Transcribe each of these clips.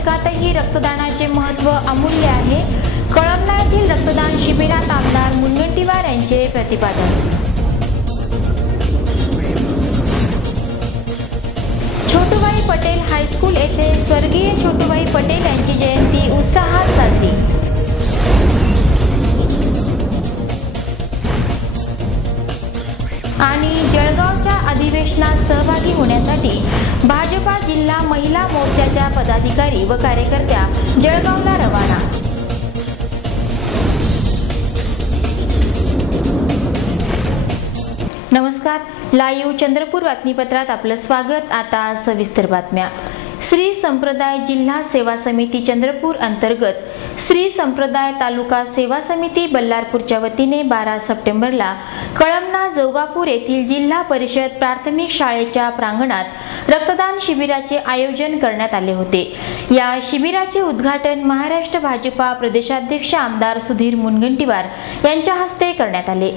शतकातही रक्तदानाचे महत्त्व अमूल्य आहे. कळमना येथील रक्तदान शिबिरात आमदार मुनगंटीवार यांचे प्रतिपादन. छोटूभाई पटेल हायस्कूल येथे स्वर्गीय छोटूभाई पटेल यांची जयंती उत्साहात साजरी. आणि जळगावच्या अधिवेशनात सहभागी होण्यासाठी भाजपा जिल्हा महिला मोर्चाच्या पदाधिकारी व कार्यकर्त्या जळगावला रवाना. नमस्कार, लाईव्ह चंद्रपूर बातमीपत्रात आपलं स्वागत. आता सविस्तर बातम्या. श्री संप्रदाय जिल्हा सेवा समिती चंद्रपूर अंतर्गत श्री संप्रदाय तालुका सेवा समिती बल्लारपूरच्या वतीने 12 सप्टेंबरला कळमना जोगापूर येथील जिल्हा परिषद प्राथमिक शाळेच्या प्रांगणात रक्तदान शिबिराचे आयोजन करण्यात आले होते. या शिबिराचे उद्घाटन महाराष्ट्र भाजपा प्रदेशाध्यक्ष आमदार सुधीर मुनगंटीवार यांच्या हस्ते करण्यात आले.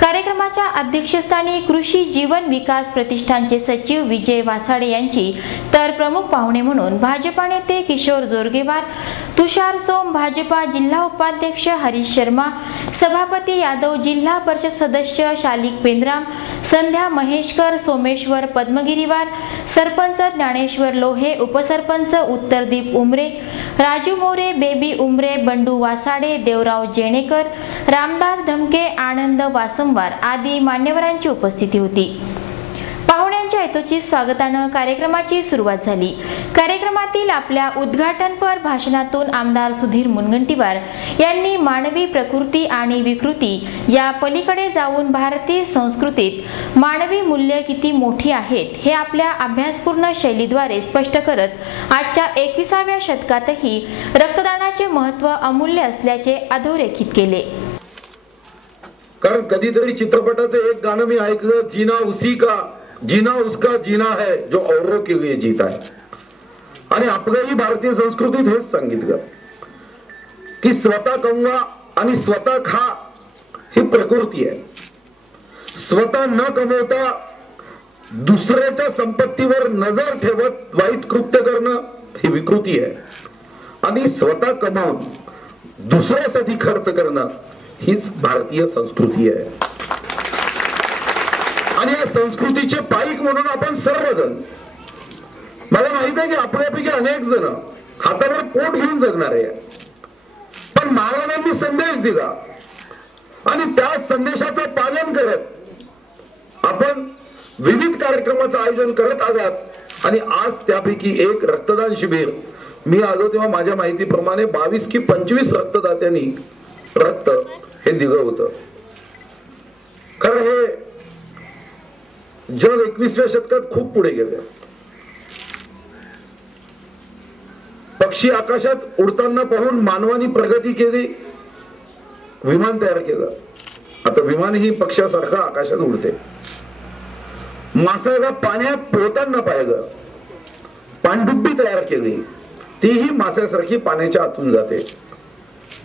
कार्यक्रमाच्या अध्यक्षस्थानी कृषी जीवन विकास प्रतिष्ठानचे सचिव विजय वासाडे यांची तर प्रमुख पाहुणे म्हणून भाजपा नेते किशोर जोरगेवार, तुषार सोम, भाजपा जिल्हा उपाध्यक्ष हरीश शर्मा, सभापती यादव, जिल्हा परिषद सदस्य शालिक पेंद्राम, संध्या महेशकर, सोमेश्वर पद्मगिरीवार, सरपंच ज्ञानेश्वर लोहे, उपसरपंच उत्तरदीप उमरे, राजू मोरे, बेबी उमरे, बंडू वासाडे, देवराव जेणेकर, रामदास ढमके, आनंद वासंवार आदी मान्यवरांची उपस्थिती होती. पाहुण्यांच्या यथोचित स्वागतानं कार्यक्रमाची सुरुवात झाली. कार्यक्रमातील आपल्या उद्घाटनपर भाषणातून आमदार सुधीर मुनगंटीवार यांनी मानवी प्रकृती आणि विकृती या पलीकडे जाऊन भारतीय संस्कृतीत मानवी मूल्य किती मोठी आहेत हे आपल्या अभ्यासपूर्ण शैलीद्वारे स्पष्ट करत आजच्या 21व्या शतकातही रक्तदानाचे महत्त्व अमूल्य असल्याचे अधोरेखित केले. कारण कधीतरी चित्रपटाचं एक गाणं मी ऐकलं, जीना उसी का जीना उसका जीना है जो औरों के लिए जीता है. आणि आपल्याही भारतीय संस्कृतीत हेच सांगितलं की स्वतः कमवा आणि स्वतः खा ही प्रकृती आहे. स्वतः न कमवता दुसऱ्याच्या संपत्तीवर नजर ठेवत वाईट कृत्य करणं ही विकृती आहे. आणि स्वतः कमावून दुसऱ्यासाठी खर्च करणं हीच भारतीय संस्कृती आहे. आणि या संस्कृतीचे पाईक म्हणून आपण सर्वजण, मला माहित आहे की आपल्यापैकी अनेक जण हातावर पोट घेऊन जगणार आहे, पण महाराजांनी संदेश दिला आणि त्या संदेशाचं पालन करत आपण विविध कार्यक्रमाचं आयोजन करत आहात. आणि आज त्यापैकी एक रक्तदान शिबिर मी आलो तेव्हा माझ्या माहितीप्रमाणे 22 की 25 रक्तदात्यांनी रक्त हे दिलं होतं. खरं हे जग 21व्या शतकात खूप पुढे गेले. पक्षी आकाशात उडताना पाहून मानवाने प्रगती केली, विमान तयार केलं. आता विमान ही पक्षासारखं आकाशात उडते. मासाला पाण्यात पोहताना पाहिलं, पाणडुब्बी तयार केली, तीही मासासारखी पाण्याच्या आतून जाते.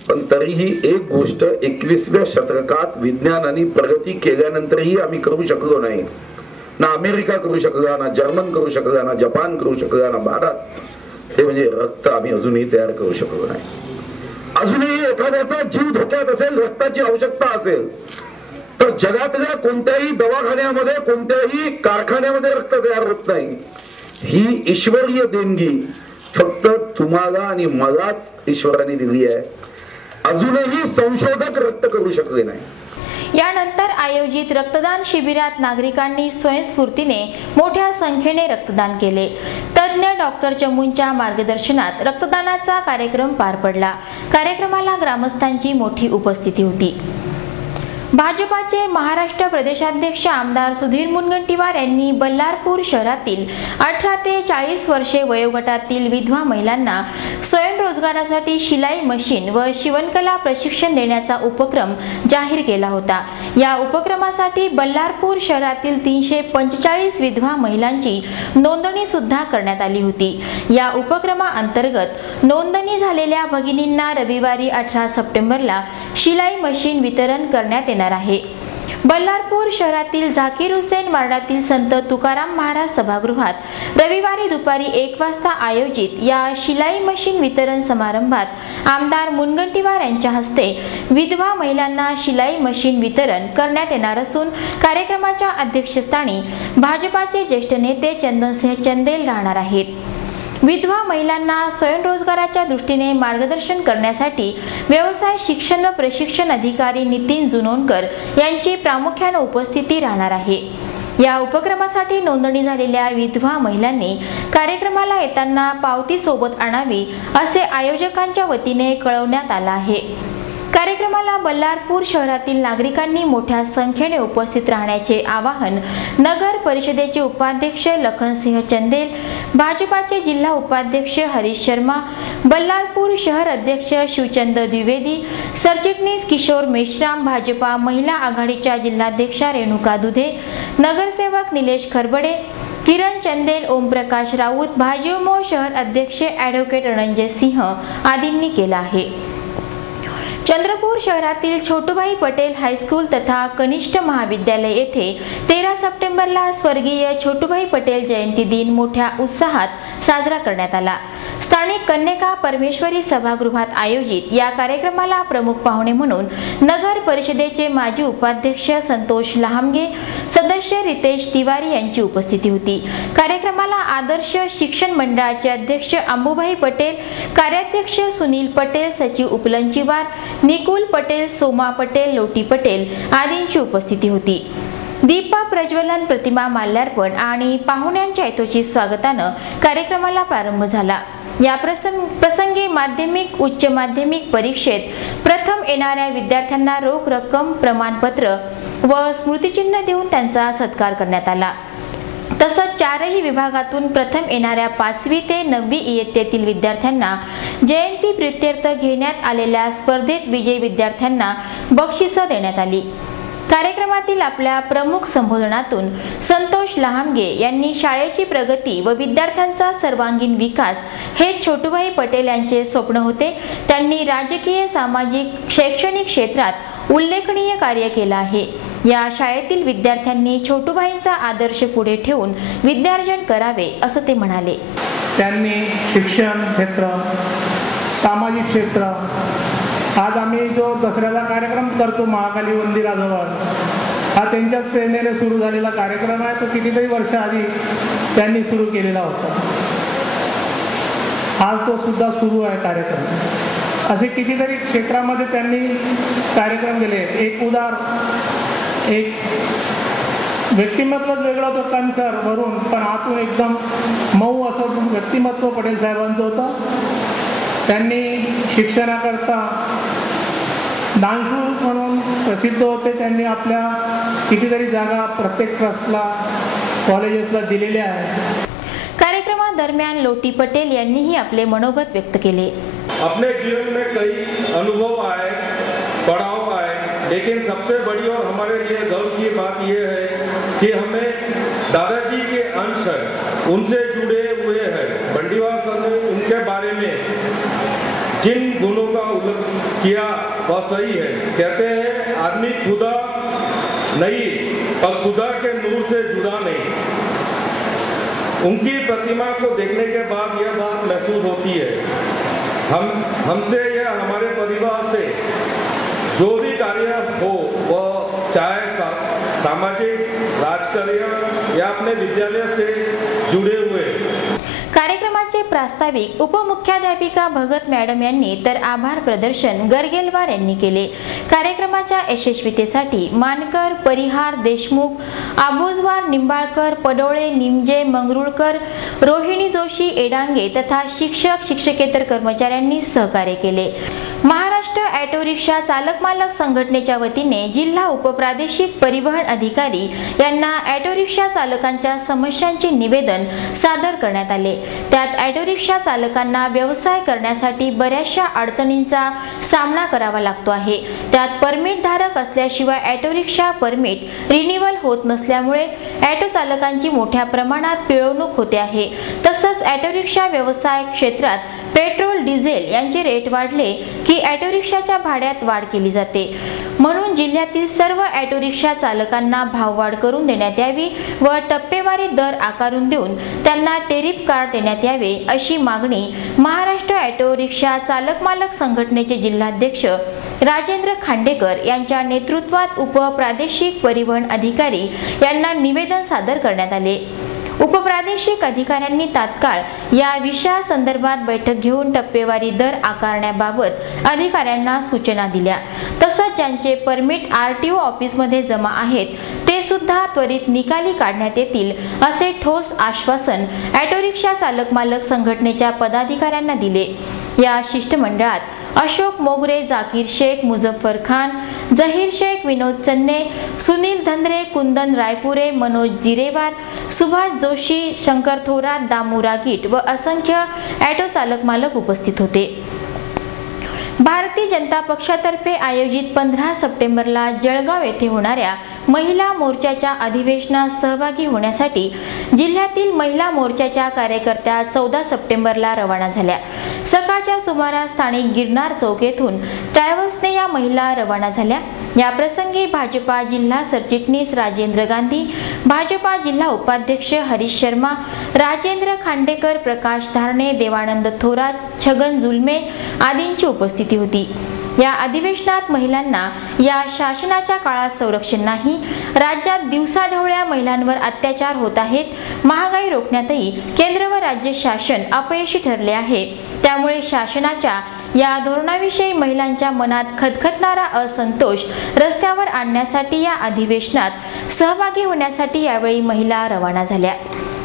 पण तरीही एक गोष्ट 21व्या शतकात विज्ञानाने प्रगती केल्यानंतरही आम्ही करू शकलो नाही. ना अमेरिका करू शकला, ना जर्मन करू शकला, ना जपान करू शकला, ना भारत, ते म्हणजे रक्त आम्ही अजूनही तयार करू शकलो नाही. अजूनही एखाद्याचा जीव धोक्यात असेल, रक्ताची आवश्यकता असेल, तर जगातल्या कोणत्याही दवाखान्यामध्ये, कोणत्याही कारखान्यामध्ये रक्त तयार होत नाही. ही ईश्वरीय देणगी फक्त तुम्हाला आणि मलाच ईश्वराने दिली आहे. अजूनही संशोधक रक्त करू शकले नाही. यानंतर आयोजित रक्तदान शिबिरात नागरिकांनी स्वयंस्फूर्तीने मोठ्या संख्येने रक्तदान केले. तज्ञ डॉक्टर चमूंच्या मार्गदर्शनात रक्तदानाचा कार्यक्रम पार पडला. कार्यक्रमाला ग्रामस्थांची मोठी उपस्थिती होती. भाजपाचे महाराष्ट्र प्रदेशाध्यक्ष आमदार सुधीर मुनगंटीवार यांनी बल्लारपूर शहरातील 18 ते 40 वर्षे वयोगटातील विधवा महिलांना स्वयंरोजगारासाठी शिलाई मशीन व शिवणकला प्रशिक्षण देण्याचा उपक्रम जाहीर केला होता. या उपक्रमासाठी बल्लारपूर शहरातील 345 विधवा महिलांची नोंदणी सुद्धा करण्यात आली होती. या उपक्रमाअंतर्गत नोंदणी झालेल्या भगिनींना रविवारी 18 सप्टेंबरला शिलाई मशीन वितरण करण्यात येणार आहे. बल्लारपूर शहरातील झाकीर हुसेन वार्डातील संत तुकाराम महाराज सभागृहात रविवारी दुपारी 1 वाजता आयोजित या शिलाई मशीन वितरण समारंभात आमदार मुनगंटीवार यांच्या हस्ते विधवा महिलांना शिलाई मशीन वितरण करण्यात येणार असून कार्यक्रमाच्या अध्यक्षस्थानी भाजपाचे ज्येष्ठ नेते चंदनसिंह चंदेल राहणार आहेत। विधवा महिलांना स्वयंरोजगाराच्या दृष्टीने मार्गदर्शन करण्यासाठी व्यवसाय शिक्षण व प्रशिक्षण अधिकारी नितीन जुनोनकर यांची प्रामुख्याने उपस्थिती राहणार आहे। या उपक्रमासाठी नोंदणी झालेल्या विधवा महिलांनी कार्यक्रमाला येताना पावती सोबत आणावी असे आयोजकांच्या वतीने कळवण्यात आले आहे। कार्यक्रमाला बल्लारपूर शहरातील नागरिकांनी मोठ्या संख्येने उपस्थित राहण्याचे आवाहन नगर परिषदेचे उपाध्यक्ष लखनसिंह चंदेल, भाजपाचे जिल्हा उपाध्यक्ष हरीश शर्मा, बल्लारपूर शहर अध्यक्ष शिवचंद द्विवेदी, सरचिटणीस किशोर मेश्राम, भाजपा महिला आघाडीच्या जिल्हाध्यक्षा रेणुका दुधे, नगरसेवक निलेश खरबडे, किरण चंदेल, ओमप्रकाश राऊत, भाजयुमो शहर अध्यक्ष ॲडव्होकेट रणंजय सिंह आदींनी केला आहे। चंद्रपूर शहरातील छोटूभाई पटेल हायस्कूल तथा कनिष्ठ महाविद्यालय येथे 13 सप्टेंबरला स्वर्गीय छोटूभाई पटेल जयंती दिन मोठ्या उत्साहात साजरा करण्यात आला। स्थानिक कन्यका परमेश्वरी सभागृहात आयोजित या कार्यक्रमाला प्रमुख पाहुणे म्हणून नगर परिषदेचे माजी उपाध्यक्ष संतोष लहामगे, सदस्य रितेश तिवारी यांची उपस्थिती होती। कार्यक्रमाला आदर्श शिक्षण मंडळाचे अध्यक्ष अंबुभाई पटेल, कार्याध्यक्ष सुनील पटेल, सचिव उपलंचीवार, निकुल पटेल, सोमा पटेल, लोटी पटेल आदींची उपस्थिती होती। दीपा प्रज्वलन, प्रतिमा माल्यार्पण आणि पाहुण्यांच्या यथोचित स्वागतानं कार्यक्रमाला प्रारंभ झाला। या प्रसंगी माध्यमिक उच्च माध्यमिक परीक्षेत प्रथम येणाऱ्या विद्यार्थ्यांना रोख रक्कम, प्रमाणपत्र व स्मृतिचिन्ह देऊन त्यांचा सत्कार करण्यात आला। तसंच 4ही विभागातून प्रथम येणाऱ्या 5वी ते 9वी इयत्तेतील विद्यार्थ्यांना जयंती प्रित्यर्थ घेण्यात आलेल्या स्पर्धेत विजयी विद्यार्थ्यांना बक्षिसं देण्यात आली। कार्यक्रमातील आपल्या प्रमुख संबोधनातून संतोष लहामगे यांनी शाळेची प्रगती व विद्यार्थ्यांचा सर्वांगीण विकास हे छोटूभाई पटेल यांचे स्वप्न होते। त्यांनी राजकीय, सामाजिक, शैक्षणिक क्षेत्रात उल्लेखनीय कार्य केले आहे। या शाळेतील विद्यार्थ्यांनी छोटूभाईंचा आदर्श पुढे ठेवून विद्यार्जन करावे असं ते म्हणाले। त्यांनी शिक्षण क्षेत्र, सामाजिक क्षेत्र, आज आम्ही जो दसऱ्याचा कार्यक्रम करतो महाकाली मंदिराजवळ, हा त्यांच्याच प्रेरणेने सुरू झालेला कार्यक्रम आहे। तो कितीतरी वर्ष आधी त्यांनी सुरू केलेला होता, आज तो सुद्धा सुरू आहे कार्यक्रम। असे कितीतरी क्षेत्रामध्ये त्यांनी कार्यक्रम केले। एक व्यक्तिमत्व वेगळं होतं कणखर वरून, पण आतून एकदम मऊ असं व्यक्तिमत्व पटेल साहेबांचं होतं। त्यांनी शिक्षणाकरता दानशूर म्हणून प्रसिद्ध होते। त्यांनी आपल्या कितीतरी जागा प्रत्येक ट्रस्टला, कॉलेजेसला दिलेल्या आहेत। कार्यक्रमादरम्यान लोटी पटेल यांनीही आपले मनोगत व्यक्त केले। अपने जीवन में कई अनुभव आए, पड़ाव आए, लेकिन सबसे बड़ी और हमारे लिए गर्व की बात यह है कि हमें दादाजी के अंश हैं, उनसे जुड़े हुए हैं। बंडीवाल सर ने उनके बारे में जिन गुणों का उल्लेख किया वह सही है। कहते हैं आदमी खुदा नहीं और खुदा के नूर से जुड़ा नहीं। उनकी प्रतिमा को देखने के बाद यह बात महसूस होती है। हमसे या हमारे परिवार से जो भी कार्य हो, वह चाहे सामाजिक, राजकीय या अपने विद्यालय से जुड़े हुए। कार्यक्रमाचे प्रास्ताविक उपमुख्याध्यापिका भगत मॅडम यांनी तर आभार प्रदर्शन गरगेलवार यांनी केले। कार्यक्रमाच्या यशस्वीतेसाठी मानकर, परिहार, देशमुख, आबोजवार, निंबाळकर, पडोळे, निमजे, मंगरुळकर, रोहिणी जोशी, एडांगे तथा शिक्षक, शिक्षकेतर कर्मचाऱ्यांनी सहकार्य केले। महाराष्ट्र ऑटो रिक्षा चालक मालक संघटनेच्या वतीने जिल्हा उपप्रादेशिक परिवहन अधिकारी यांना ऑटो रिक्षा चालकांच्या समस्यांचे निवेदन सादर करण्यात आले। त्यात ऑटो रिक्षा चालकांना व्यवसाय करण्यासाठी बऱ्याचशा अडचणींचा सामना करावा लागतो आहे। त्यात परमिट धारक असल्याशिवाय ऑटो रिक्षा परमिट रिन्यूअल होत नसल्यामुळे ऑटो चालकांची मोठ्या प्रमाणात पिळवणूक होते आहे। तसंच ऑटो रिक्षा व्यवसाय क्षेत्रात पेट्रोल, डिझेल यांचे रेट वाढले की ऑटो रिक्षाच्या भाड्यात वाढ केली जाते। म्हणून जिल्ह्यातील सर्व ऑटो रिक्षा चालकांना भाववाढ करून देण्यात यावी व टप्पेवारी दर आकारून देऊन त्यांना टेरिफ कार्ड देण्यात यावे अशी मागणी महाराष्ट्र ऑटो रिक्षा चालक मालक संघटनेचे जिल्हाध्यक्ष राजेंद्र खांडेकर यांच्या नेतृत्वात उपप्रादेशिक परिवहन अधिकारी यांना निवेदन सादर करण्यात आले। उपप्रादेशिक अधिकाऱ्यांनी तात्काळ या विषयासंदर्भात बैठक घेऊन टप्पेवारी दर आकारण्याबाबत अधिकाऱ्यांना सूचना दिल्या। तसंच ज्यांचे परमिट RTO ऑफिसमध्ये जमा आहेत ते सुद्धा त्वरित निकाली काढण्यात येतील असे ठोस आश्वासन ऑटो रिक्षा चालक मालक संघटनेच्या पदाधिकाऱ्यांना दिले। या शिष्टमंडळात अशोक मोगरे, जाकीर शेख, मुझफ्फर खान, जहीर शेख, विनोद चन्ने, सुनील धंद्रे, कुंदन रायपुरे, मनोज जिरेवार, सुभाष जोशी, शंकर थोरात, दामू रागीट व असंख्य ऑटो चालक मालक उपस्थित होते। भारतीय जनता पक्षातर्फे आयोजित 15 सप्टेंबरला जळगाव येथे होणाऱ्या महिला मोर्चाच्या अधिवेशनात सहभागी होण्यासाठी जिल्ह्यातील महिला मोर्चाच्या कार्यकर्त्या 14 सप्टेंबरला रवाना झाल्या। सकाळच्या सुमारास स्थानिक गिरनार चौक येथून ट्रॅव्हल्सने या महिला रवाना झाल्या। या प्रसंगी भाजपा जिल्हा सरचिटणीस राजेंद्र गांधी, भाजपा जिल्हा उपाध्यक्ष हरीश शर्मा, राजेंद्र खांडेकर, प्रकाश धारणे, देवानंद थोरात, छगन जुलमे आदींची उपस्थिती होती। या अधिवेशनात महिलांना या शासनाच्या काळात संरक्षण नाही, राज्यात दिवसाढवळ्या महिलांवर अत्याचार होत आहेत, महागाई रोखण्यातही केंद्र व राज्य शासन अपयशी ठरले आहे, त्यामुळे शासनाच्या या धोरणाविषयी महिलांच्या मनात खदखदणारा असंतोष रस्त्यावर आणण्यासाठी या अधिवेशनात सहभागी होण्यासाठी यावेळी महिला रवाना झाल्या।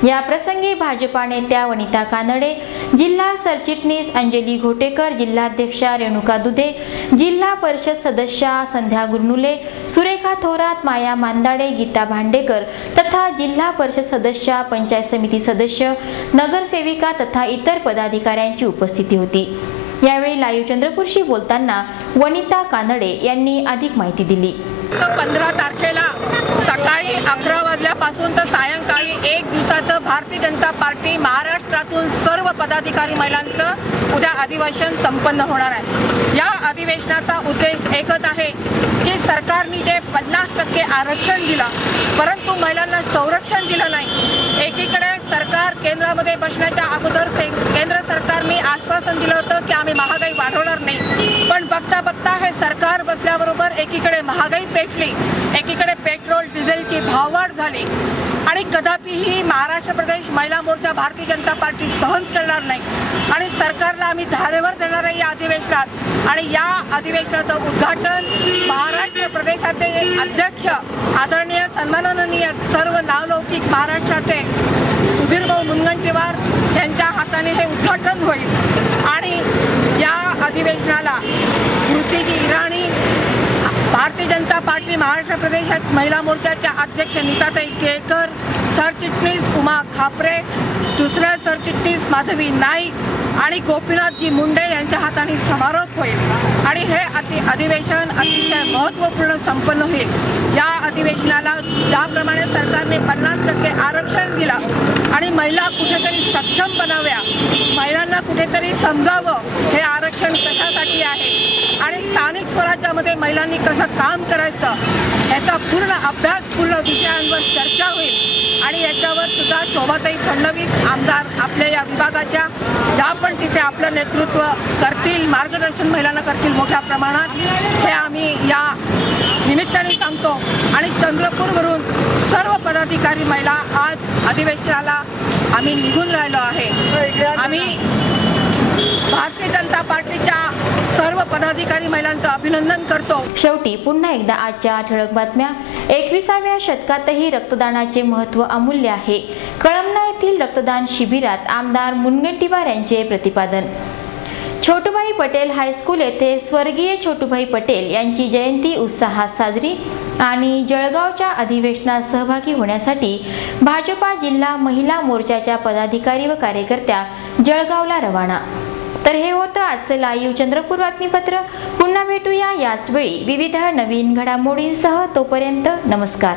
या प्रसंगी भाजपा नेत्या वनिता कानडे, जिल्हा सरचिटणीस अंजली घोटेकर, जिल्हाध्यक्षा रेणुका दुधे, जिल्हा परिषद सदस्या संध्या गुरनुले, सुरेखा थोरात, माया मांदाडे, गीता भांडेकर तथा जिल्हा परिषद सदस्या, पंचायत समिती सदस्य, नगरसेविका तथा इतर पदाधिकाऱ्यांची उपस्थिती होती। यावेळी लाईव्ह चंद्रपूरशी बोलताना वनिता कानडे यांनी अधिक माहिती दिली। 15 तारखेला सकाळी 11 वाजल्यापासून तर सायंकाळी 1 दिवसाचं भारतीय जनता पार्टी महाराष्ट्रातून सर्व पदाधिकारी महिलांचं उद्या अधिवेशन संपन्न होणार आहे। या अधिवेशनाचा उद्देश एकच आहे की सरकारने जे 50% आरक्षण दिलं परंतु महिलांना संरक्षण दिलं नाही। एकीकडे सरकार केंद्रामध्ये बसण्याच्या अगोदर केंद्र सरकारने आश्वासन दिलं होतं की आम्ही महागाई वाढवणार नाही, पण बघता बघता हे सरकार बसल्याबरोबर एकीकडे महागाई पेटली, एकीकडे पेट्रोल डिझेलची भाववाढ झाली आणि कदापिही महाराष्ट्र प्रदेश महिला मोर्चा भारतीय जनता पार्टी सहन करणार नाही आणि सरकारला आम्ही धारेवर देणार आहे या अधिवेशनात। आणि या अधिवेशनाचं उद्घाटन महाराष्ट्र प्रदेशाचे अध्यक्ष आदरणीय सन्माननीय सर्व नावलौकिक महाराष्ट्राचे सुधीरभाऊ मुनगंटीवार यांच्या हाताने हे उद्घाटन होईल आणि या अधिवेशनाला स्मृतिजी इराणी, भारतीय जनता पार्टी महाराष्ट्र प्रदेशात महिला मोर्चाच्या अध्यक्ष नीताताई केळकर, सरचिटणीस उमा खापरे, दुसऱ्या सरचिटणीस माधवी नाईक आणि गोपीनाथजी मुंडे यांच्या हाताने समारोप होईल आणि हे अधिवेशन अतिशय महत्त्वपूर्ण संपन्न होईल। या अधिवेशनाला ज्याप्रमाणे सरकारने 50% आरक्षण दिलं आणि महिला कुठेतरी सक्षम बनाव्या, महिलांना कुठेतरी समजावं हे आरक्षण कशासाठी आहे आणि स्थानिक स्वराज्यामध्ये महिलांनी कसं काम करायचं याचा पूर्ण अभ्यास, पूर्ण विषयांवर चर्चा होईल आणि याच्यावर सुद्धा शोभाताई फडणवीस आमदार आपल्या या विभागाच्या ज्या पण तिथे आपलं नेतृत्व करतील, मार्गदर्शन महिलांना करतील मोठ्या प्रमाणात, हे आम्ही या निमित्ताने सांगतो। आणि चंद्रपूरवरून सर्व पदाधिकारी महिला आज अधिवेशनाला आम्ही निघून राहिलो आहे। आम्ही भारतीय जनता पार्टीच्या सर्व पदाधिकारी महिलांचं अभिनंदन करतो। शेवटी पुन्हा एकदा आजच्या ठळक बातम्या। 21व्या शतकातही रक्तदानाचे महत्त्व अमूल्य आहे। कळमना येथील रक्तदान शिबिरात आमदार मुनगंटीवार यांचे प्रतिपादन। छोटूभाई पटेल हायस्कूल येथे स्वर्गीय छोटूभाई पटेल यांची जयंती उत्साहात साजरी आणि जळगावच्या अधिवेशनात सहभागी होण्यासाठी भाजपा जिल्हा महिला मोर्चाच्या पदाधिकारी व कार्यकर्त्या जळगावला रवाना। तर हे होतं आजचं लाईव्ह चंद्रपूर बातमीपत्र। पुन्हा भेटूया याच वेळी विविध नवीन घडामोडींसह। तोपर्यंत नमस्कार।